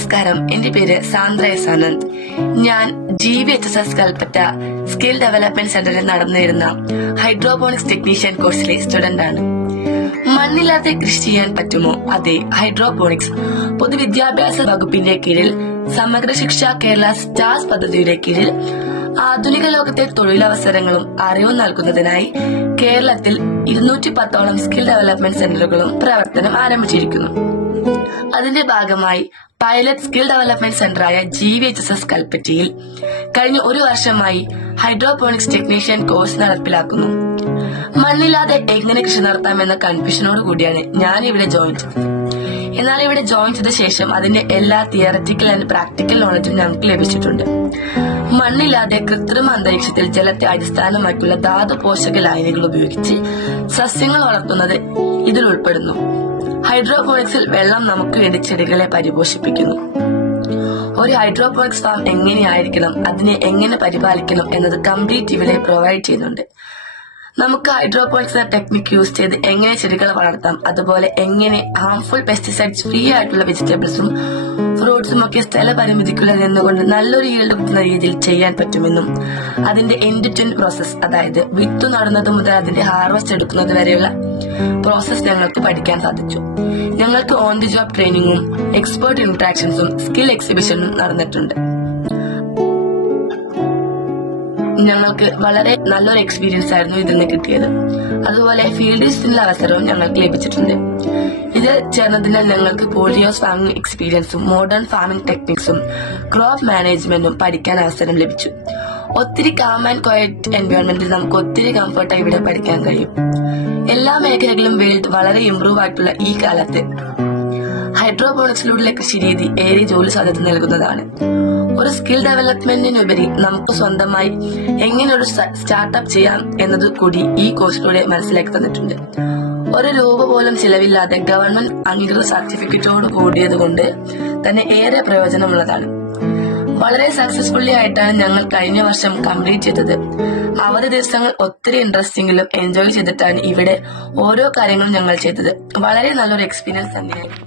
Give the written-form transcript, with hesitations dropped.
നമസ്കാരം, എന്റെ പേര് സാന്ദ്ര എസ് ആനന്ദ്. ഞാൻ GVHSS കൽപ്പറ്റ സ്കിൽ ഡെവലപ്മെന്റ് സെന്ററിൽ നടന്നിരുന്ന ഹൈഡ്രോപോണിക്സ് ടെക്നീഷ്യൻ കോഴ്സിലെ സ്റ്റുഡന്റ് ആണ്. മണ്ണില്ലാതെ കൃഷി ചെയ്യാൻ പറ്റുമോ? അതെ, ഹൈഡ്രോപോണിക്സ് പൊതുവിദ്യാഭ്യാസ വകുപ്പിന്റെ കീഴിൽ സമഗ്ര ശിക്ഷ കേരള സ്റ്റാർസ് പദ്ധതിയുടെ കീഴിൽ ആധുനിക ലോകത്തെ തൊഴിലവസരങ്ങളും അറിവും നൽകുന്നതിനായി കേരളത്തിൽ 210ഓളം സ്കിൽ ഡെവലപ്മെന്റ് സെന്ററുകളും പ്രവർത്തനം ആരംഭിച്ചിരിക്കുന്നു. അതിന്റെ ഭാഗമായി പൈലറ്റ് സ്കിൽ ഡെവലപ്മെന്റ് സെന്ററായ GVHSS കൽപ്പറ്റയിൽ കഴിഞ്ഞ ഒരു വർഷമായി ഹൈഡ്രോപോണിക്സ് ടെക്നീഷ്യൻ കോഴ്സ് നടപ്പിലാക്കുന്നു. മണ്ണില്ലാതെ എങ്ങനെ കൃഷി നടത്താമെന്ന കൺഫ്യൂഷനോട് കൂടിയാണ് ഞാൻ ഇവിടെ ജോയിൻ ചെയ്തത്. എന്നാൽ ഇവിടെ ജോയിൻ ചെയ്ത ശേഷം അതിന്റെ എല്ലാ തിയററ്റിക്കൽ ആൻഡ് പ്രാക്ടിക്കൽ നോളജും ഞങ്ങൾക്ക് ലഭിച്ചിട്ടുണ്ട്. മണ്ണില്ലാതെ കൃത്രിമ അന്തരീക്ഷത്തിൽ ജലത്തെ അടിസ്ഥാനമാക്കിയുള്ള ധാതു പോഷക ലായനികൾ ഉപയോഗിച്ച് സസ്യങ്ങൾ വളർത്തുന്നത് ഇതിൽ ഉൾപ്പെടുന്നു. ഹൈഡ്രോപോണിക്സിൽ വെള്ളം നമുക്ക് വേണ്ടി ചെടികളെ പരിപോഷിപ്പിക്കുന്നു. ഒരു ഹൈഡ്രോപോണിക്സ് ഫാം എങ്ങനെയായിരിക്കണം, അതിനെ എങ്ങനെ പരിപാലിക്കണം എന്നത് കംപ്ലീറ്റ് ഇവിടെ പ്രൊവൈഡ് ചെയ്യുന്നുണ്ട്. നമുക്ക് ഹൈഡ്രോപോണിക്സ് എന്ന ടെക്നിക് യൂസ് ചെയ്ത് എങ്ങനെ ചെടികൾ വളർത്താം, അതുപോലെ എങ്ങനെ ഹാംഫുൾ പെസ്റ്റിസൈഡ്സ് ഫ്രീ ആയിട്ടുള്ള വെജിറ്റബിൾസും ഫ്രൂട്ട്സും ഒക്കെ സ്ഥലപരിമിതിക്കുള്ളിൽ നിന്നുകൊണ്ട് നല്ലൊരു ഈൽഡ് കിട്ടുന്ന രീതിയിൽ ചെയ്യാൻ പറ്റുമെന്നും അതിന്റെ എൻഡ് ടു എൻഡ് പ്രോസസ്, അതായത് വിത്ത് നടുന്നത് മുതൽ അതിന്റെ ഹാർവസ്റ്റ് എടുക്കുന്നത് വരെയുള്ള പ്രോസസ് ഞങ്ങൾക്ക് പഠിക്കാൻ സാധിച്ചു. ഞങ്ങൾക്ക് ഓൺ ദി ജോബ് ട്രെയിനിങ്ങും എക്സ്പേർട്ട് ഇന്ററാക്ഷൻസും സ്കിൽ എക്സിബിഷനും നടന്നിട്ടുണ്ട്. ഞങ്ങൾക്ക് വളരെ നല്ലൊരു എക്സ്പീരിയൻസ് ആയിരുന്നു ഇതിൽ നിന്ന് കിട്ടിയത്. അതുപോലെ ഫീൽഡ് വിസിറ്റിനുള്ള അവസരവും ഞങ്ങൾക്ക് ലഭിച്ചിട്ടുണ്ട്. ഇത് ചേർന്നതിനാൽ ഞങ്ങൾക്ക് പോളിയോസ് ഫാമിംഗ് എക്സ്പീരിയൻസും മോഡേൺ ഫാമിംഗ് ടെക്നിക്സും ക്രോപ്പ് മാനേജ്മെന്റും പഠിക്കാൻ അവസരം ലഭിച്ചു. ഒത്തിരി കാം ആൻഡ് ക്വയറ്റ് എൻവയോൺമെന്റിൽ നമുക്ക് ഒത്തിരി കംഫർട്ടായി ഇവിടെ പഠിക്കാൻ കഴിയും. എല്ലാ മേഖലകളിലും വേൾഡ് വളരെ ഇംപ്രൂവ് ആയിട്ടുള്ള ഈ കാലത്ത് ഹൈഡ്രോപോണിക്സിലൂടെയുള്ള കൃഷി രീതി ഏറെ ജോലി സാധ്യത നൽകുന്നതാണ്. ഒരു സ്കിൽ ഡെവലപ്മെന്റിനുപരി നമുക്ക് സ്വന്തമായി എങ്ങനെ ഒരു സ്റ്റാർട്ടപ്പ് ചെയ്യാം എന്നത് കൂടി ഈ കോഴ്സിലൂടെ മനസ്സിലാക്കി തന്നിട്ടുണ്ട്. ഒരു രൂപ പോലും ചിലവില്ലാതെ ഗവൺമെന്റ് അംഗീകൃത സർട്ടിഫിക്കറ്റോട് കൂടിയത് കൊണ്ട് തന്നെ ഏറെ പ്രയോജനമുള്ളതാണ്. വളരെ സക്സസ്ഫുള്ളി ആയിട്ടാണ് ഞങ്ങൾ കഴിഞ്ഞ വർഷം കംപ്ലീറ്റ് ചെയ്തത്. അവധി ദിവസങ്ങൾ ഒത്തിരി ഇൻട്രസ്റ്റിംഗിലും എൻജോയ് ചെയ്തിട്ടാണ് ഇവിടെ ഓരോ കാര്യങ്ങളും ഞങ്ങൾ ചെയ്തത്. വളരെ നല്ലൊരു എക്സ്പീരിയൻസ് തന്നെയായിരുന്നു.